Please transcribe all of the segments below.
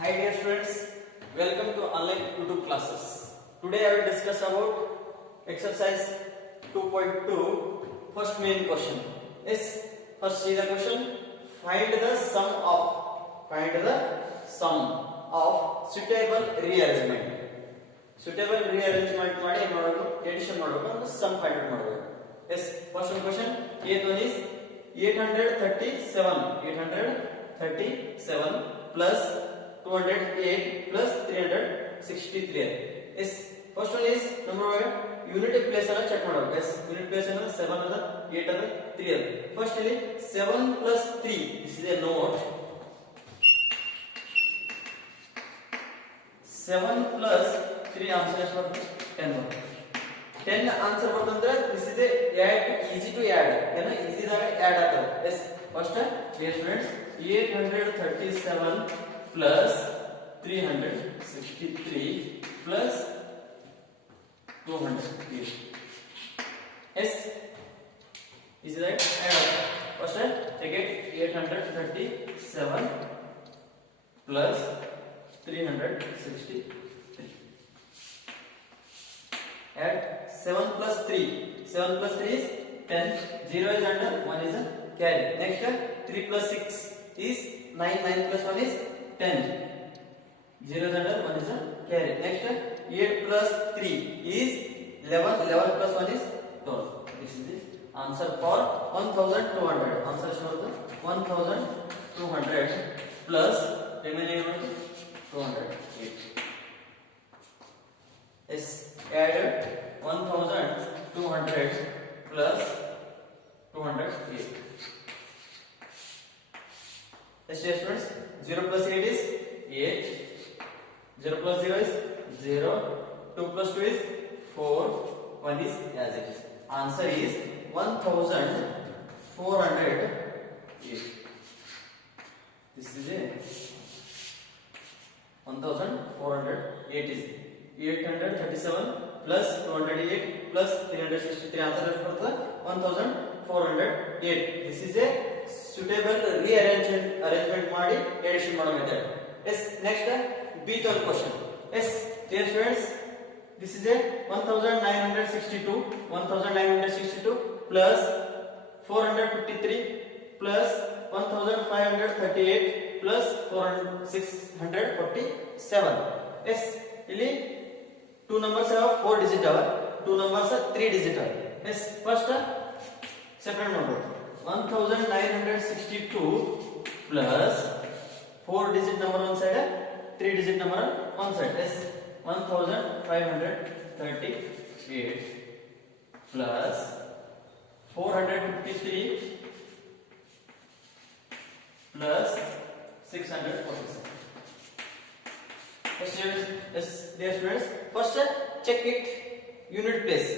Hi dear students, welcome to online YouTube classes. Today I will discuss about exercise 2.2 first main question. Yes, first see the question. Find the sum of suitable rearrangement. Suitable rearrangement ಮಾಡಿ ಏನು ಮಾಡಬೇಕು addition ಮಾಡಬೇಕು ಅಂದ್ರೆ sum find out ಮಾಡಬೇಕು. Yes, first one question. Eighth one is 837 plus 208 plus 363. Yes, first one is number unit place ಅನ್ನು check ಮಾಡಬೇಕು. Yes, unit place ಅನ್ನು 7 ಅದ 8 ಅದ 3 ಅದ. First ಇಲ್ಲಿ 7 plus 3, this is a note. 7 plus 3 answer ಎಷ್ಟು ಬರುತ್ತೆ 10 ಬರುತ್ತೆ. 10 answer ಬರ್ತಂದ್ರೆ this is a add, easy to add. ಏನು easy ದಾಗ add ಆಗ್ತದೆ. Yes, first dear students 837 plus 363 plus 208. Yes, is that add? First check it. 837 plus 363. Add 7 plus 3. 7 plus 3 is 10. 0 is under, 1 is a carry. Next 3 plus 6 is 9. 9 plus 1 is 10. 0 is under, 1 is a carry. Next 8 plus 3 is 11. 11 plus 1 is 12. This is the answer for 1200. Answer is 1200 plus remaining 208. Yes, add 1200 plus 208. Yes, students, 0 plus 8 is 8. 0 plus 0 is 0. 2 plus 2 is 4. 1 is as it is. Answer is 1408. This is a 1408 is 837 plus 208 plus 363. Answer is 1408. This is a suitable arrangement ಮಾಡಿ addition ಮಾಡೋ method. Yes, next B third question. Yes, dear students, this is a 1962 plus 453 plus 1538 plus 647. Yes, ಇಲ್ಲಿ two numbers have 4 digit are, two numbers are 3 digit are. Yes, first separate number 1962 plus 4 digit number one side, 3 digit number on one side. Yes, 1538 plus 453 plus 647. Yes, dear students, first check it unit place.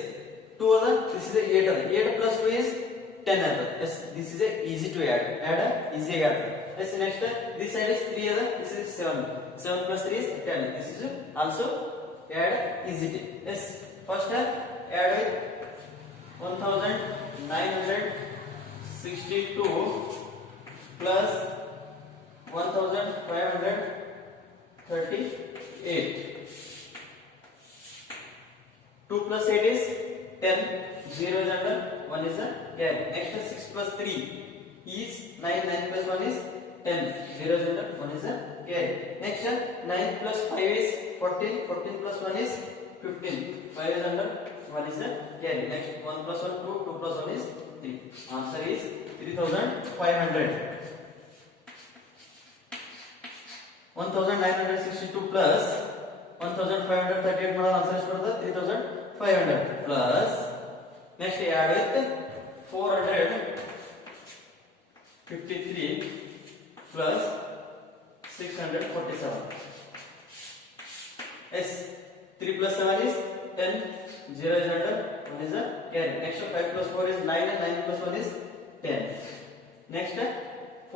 2 other, this is a 8 other. 8 plus 2 is 10 other. Yes, this is a easy to add. Easy add. Yes, next this side is 3 other. This is 7. 7 plus 3 is 10. This is also add easy. Yes, first add with 1962 plus 1538. 2 plus 8 is 10. 0 is under, 1 is a carry. Next 6 plus 3 is 9. 9 plus 1 is 10. 0 is under, 1 is a carry. Next 9 plus 5 is 14. 14 plus 1 is 15. 5 is under, 1 is a carry. Next 1 plus 1 2. 2 plus 1 is 3. Answer is 3500. 1962 plus 1538 ಮಾಡೋ answer ಎಷ್ಟು ಬರುತ್ತೆ 3500 plus next add with 453 plus 647. Yes, 3 plus 7 is 10. 0 is under, 1 is a carry. Next 5 plus 4 is 9 and 9 plus 1 is 10. Next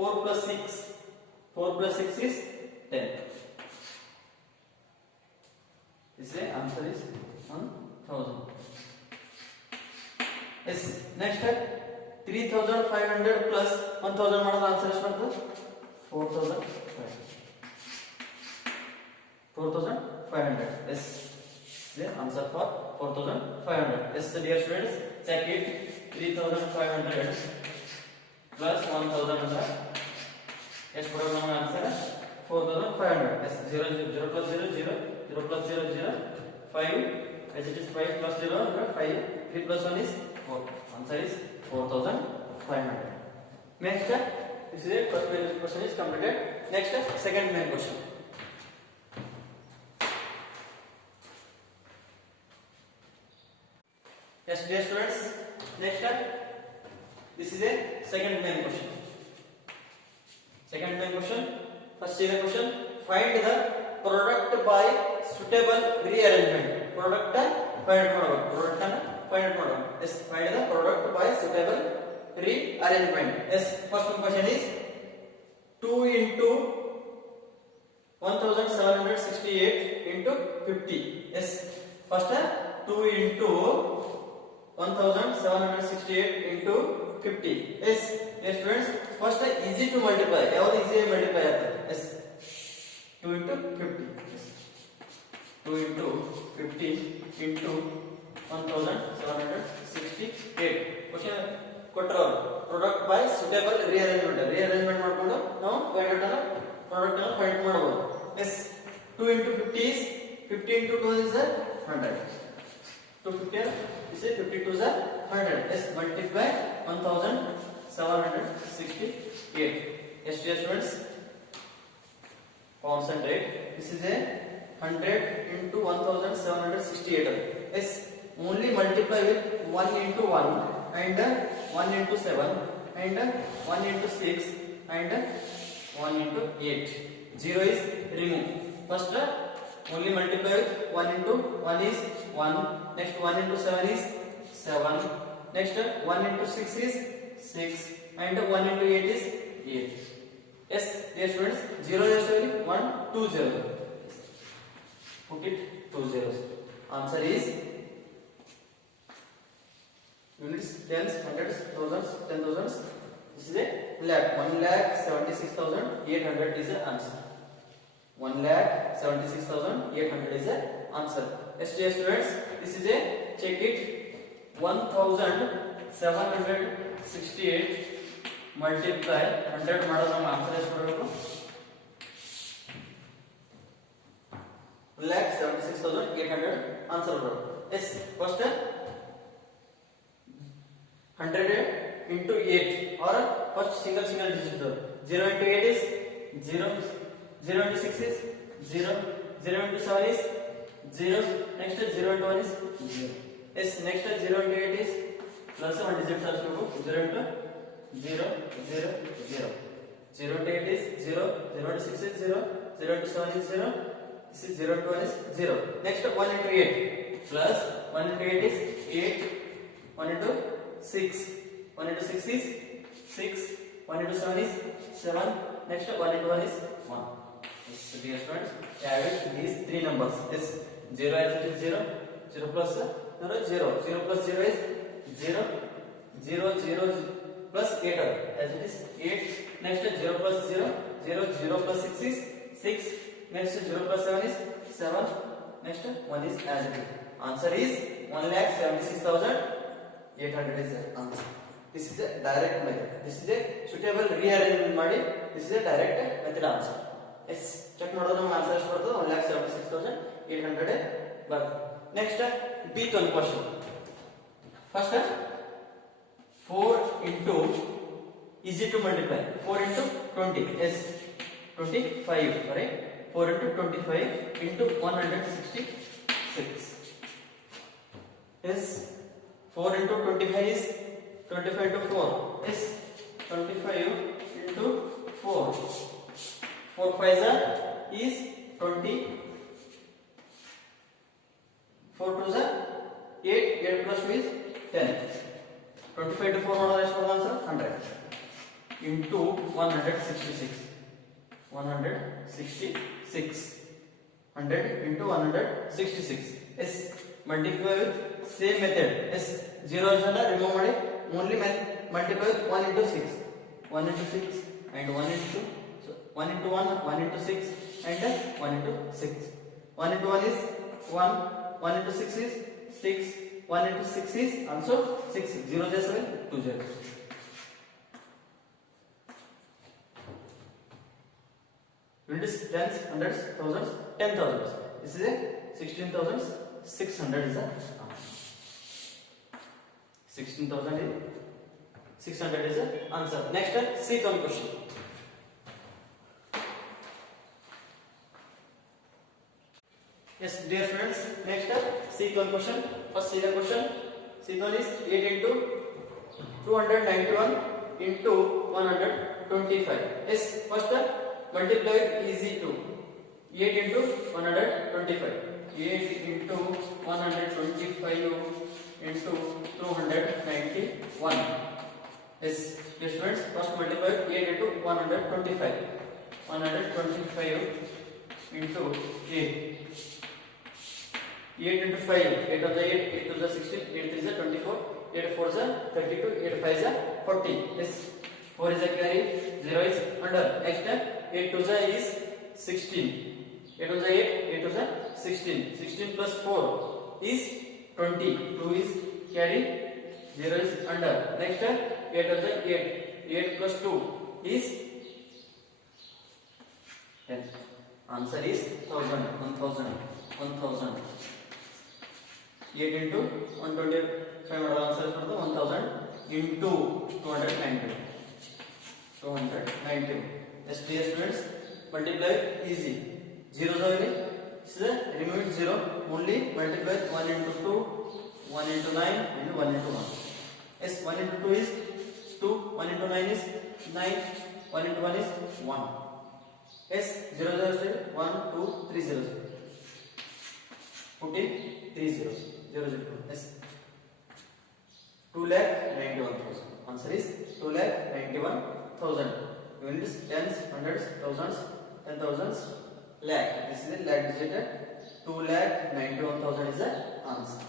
4 plus 6. 4 plus 6 is 10. This answer is 1000. Yes, next 3500 plus 1000 ಮಾಡೋದು answer ಎಷ್ಟು ಬರ್ತದೆ 4000. answer for 4500. Yes, dear students, check it. 3500 plus 1000 under. Yes, what is our answer? 4500. Yes, 0 plus 0 0 0 plus 0 0 5. As it is 5 plus 0 5. 3 plus 1 is 4. Answer is 4500. Next, this is it. First main question is completed. Next, second main question. Yes, dear students. Next, this is a second main question. Second main question. First is the question. Find the product by suitable rearrangement. Product find model. Yes, find the product by suitable rearrangement. Yes, first one question is 2 into 1768 into 50. Yes, first 2 into 1768 into 50. Yes, yes students, first easy to multiply. How easy to multiply? Yes, 2 into 50. Yes. 2 into 50 into 1768. Question control product by suitable rearrangement. Rearrangement ಮಾಡ್ಕೊಂಡು ನಾವು product ಅನ್ನು find ಮಾಡಬಹುದು. Yes, 2 into 50 is 50 into 2 is 100. 250 is 52 is 100. Yes, multiply 1768. Yes, dear students, concentrate. This is a 100 into 1768. Yes, only multiply with 1 into 1 and 1 into 7 and 1 into 6 and 1 into 8. 0 is removed. First only multiply with 1 into 1 is 1. Next 1 into 7 is 7. Next 1 into 6 is 6 and 1 into 8 is 8. Yes, dear students, 0 is 1 2 0. Put it 2 zeros. Answer is units, tens, hundreds, thousands, 10,000s. This is a lakh. 1,76,800 is the answer. 1,76,800 is the answer. Yes, dear students, this is a check it. 1768 multiply 100 ಮಾಡೋದು ನಮ್ಮ answer ಎಷ್ಟು ಬರಬೇಕು? 1,76,800 answer ಬರಬೇಕು. Yes, first 100 into 8 or first single digit. 0 into 8 is 0. 0 into 6 is 0. 0 into 7 is 0. Next 0 into 1 is 0. Yes, next 0 into 8 is plus 1 digit also. 0 into 0 0 0. 0 into 8 is 0. 0 into 6 is 0. 0 into 7 is 0. This is 0 into 1 is 0. Next 1 into 8 plus 1 into 8 is 8. 1 into 6. 1 into 6 is 6. 1 into 7 is 7. Next 1 into 1 is 1. Yes, dear students, add these three numbers. Yes, 0 as it is 0. 0 plus 0. 0 plus 0 is 0. 0 0 plus 8 as it is 8. Next 0 plus 0. 0 0 plus 6 is 6. Next 0 plus 7 is 7. Next 1 is as it is. Answer is 1,76,800 is the answer. This is a direct method. This is a suitable rearrangement ಮಾಡಿ. This is a direct method answer. Yes, check ಮಾಡೋದು ನಮ್ಮ answer ಎಷ್ಟು ಬರ್ತದೆ? 1,76,800 ಬರ್ತದೆ. Next B one question. First 4 into easy to multiply. 4 into 20 is 25, right? 4 into 25 into 166. Yes, 4 into 25 is 25 into 4 is 25 into 4. 4 5 is 20. 4 2 is 8. 8 plus 2 is 10. 25 to 4 ಮಾಡೋದು ಎಷ್ಟು ಬರುತ್ತೆ sir? 100 into 166. 166. 100 into 166. Yes, multiply with same method. Yes, 0 is remove ಮಾಡಿ. Only multiply with 1 into 6. 1 into 6 and 1 into 1 into 1, 1 into 6 and 1 into 6. 1 into 1 is 1, 1 into 6 is 6, 1 into 6 is also 6, 0 is 7, 2 0. Units, tens, hundreds, thousands, 10,000s. This is a 16,600 is the answer. 16,600 is the answer. Next, second question. Yes, dear friends, next second question. First see the question. Second is 8 into 291 into 125. Yes, first multiply it easy to 8 into 125. 8 into 125 into 291. Yes, dear friends, first multiply 8 into 125. 125 into 8. 8 into 5, 8 of the 8, 8 to the 16, 8 is the 24, 8 4 is the 32, 8 5 is the 40. Yes, 4 is the carry, 0 is under. Next time, 8 to the is 16, 8 to the 8, 8 to the 16, 16 plus 4 is 20, 2 is carry, 0 is under. Next time, 8 to the 8, 8 plus 2 is 10. Answer is 1000, 1000, 1000. 8 into 125 model answer is 1000 into 290. 290. Yes, dear students, multiply easy. Zeros are very. This is a remove 0. Only multiply 1 into 2, 1 into 9, and 1 into 1. Yes, 1 into 2 is 2, 1 into 9 is 9, 1 into 1 is 1. Yes, 0 0 is 1, 2, 3 zeros. Put in 3 zeros. 0 0 2. Yes. 2,91,000. Answer is 2,91,000. Units, tens, hundreds, thousands, 10,000s, lakh. This is the lakh digit. 2,91,000 is the answer.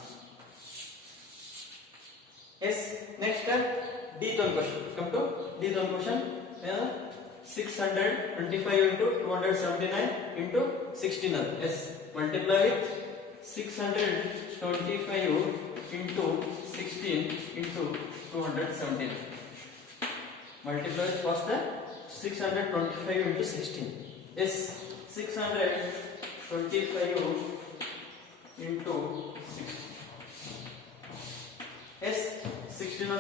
Yes. Next, D1 question. Come to D1 question. 625 into 279 into 16. Yes. Multiply with 625 into 16 into 217. Multiply first 625 into 16. Yes, 625 into 16. Yes, 16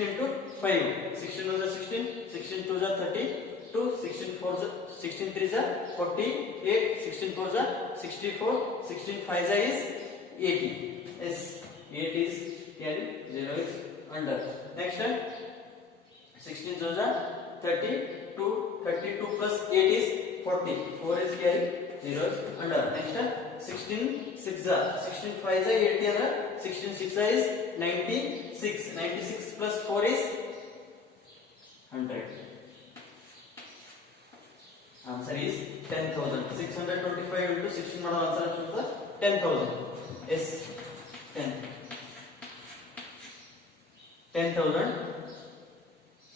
into 5. 16 on the 16, 16 to the 32, 16 4 the 16 3 the 48, 16 4 the 64, 16 5 the is 80. Yes, 8 is carry, 0 is under. Next one, 16 to the 32, 32 plus 8 is 40, 4 is carry, 0 is under. Next one, 16 6 the 16 5 the 80 the 16 6 the is 96, 96 plus 4 is 100. Answer is 10,000. 625 into 16 model answer is 10,000. Yes, 10. 10,000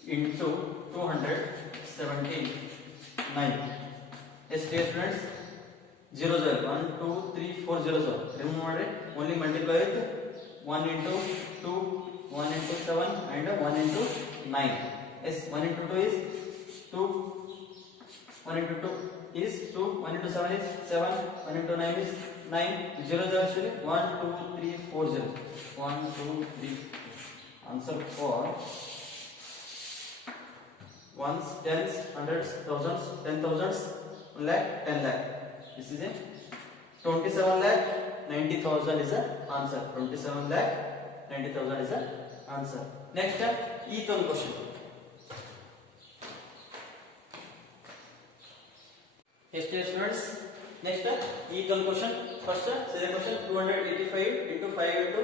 into 279. Yes, dear friends, 0 0 1 2 3 4 0 0. Remove only multiply with 1 into 2, 1 into 7 and 1 into 9. Yes, 1 into 2 is 2, 1 into 2 is 2, 1 into 7 is 7, 1 into 9 is 9, 0 0 actually 1 2 3 4 0. 1 2 3. Answer for ones, tens, hundreds, thousands, 10,000s, 1 lakh, 10 lakh. This is a 27 lakh 90,000 is the answer. 27 lakh 90,000 is the answer. Next, E1 question. Yes, dear students. Next, E1 question. First, say the question 285 into 5 into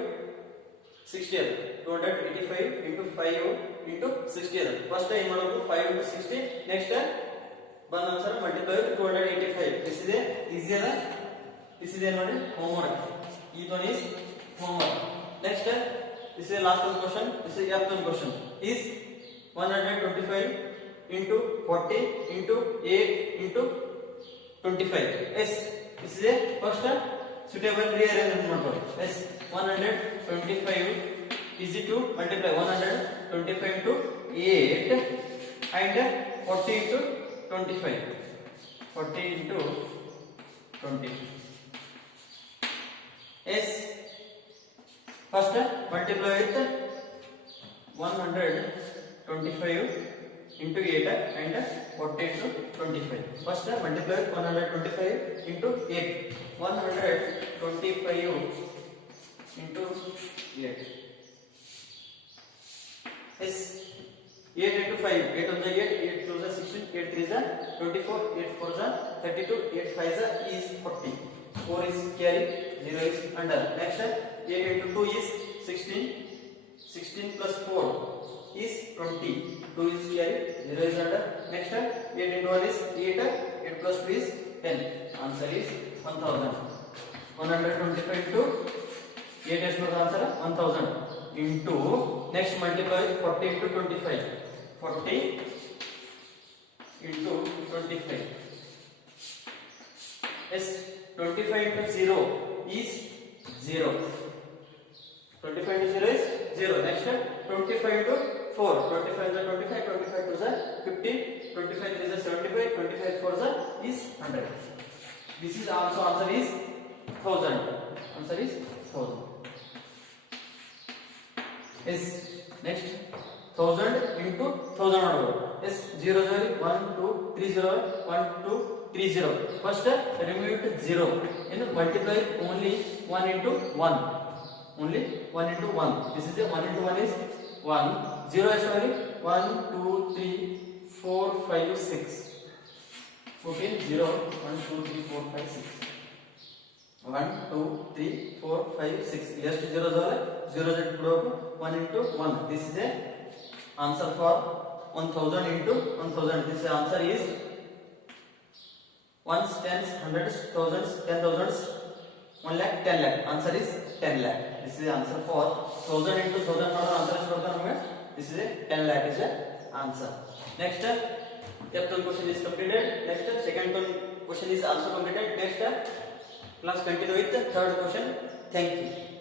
60. 285 into 5 into 60. First, I am 5 into 60. Next, one answer multiply with 285. This is a easier. This is a homework. E1 is homework. Next, this is the last one question. This is F1 question. Is 125 into 40 into 8 into 25. Yes, this is a first suitable rearrangement ಮಾಡ್ಕೊಳ್ಳಿ. Yes, 125 easy to multiply. 125 into 8 and 40 into 25. 40 into 20. Yes, first multiply with 125 into 8 and 40 into 25. First multiply with 125 into 8. 125 into 8. Yes, 8 into 5. 8 on the 8, 8 2 the 16, 8 3 the 24, 8 4 the 32, 8 5 the is 40. 4 is carry, 0 is under. Next 8 into 2 is 16. 16 plus 4 is 20. 2 is carry, 0 is under. Next 8 into 1 is 8. 8 plus 2 is 10. Answer is 1000. 125 into 8 is no answer 1000 into next multiply 40 into 25. 40 into 25. Yes, 25 into 0 is 0. 25 into 0 is 0. Next 25 into 4. 25 is 25, 25 to the 50, 25 is 75, 25 4 is 100. This is also answer is 1000. Answer is 1000. Yes, next 1000 into 1000 order. Yes, 0 0 1 2 3 0 1 2 3 0. First remove 0 and multiply only 1 into 1. Only 1 into 1. This is the 1 into 1 is 1. 0 is only 1 2 3 4 5 6. 14 0 1 2 3 4 5 6. 1 2 3 4 5 6. Just 0 0 1 into 1. This is a answer for 1000 into 1000. This answer is ones, tens, hundreds, thousands, 10,000s, 1 lakh, 10 lakh. Answer is 10 lakh. This is the answer for 1000 into 1000. Answer is this is a 10 lakh is the answer. Next, fifth question is completed. Next, second question is also completed. Next, class continue with the third question. Thank you.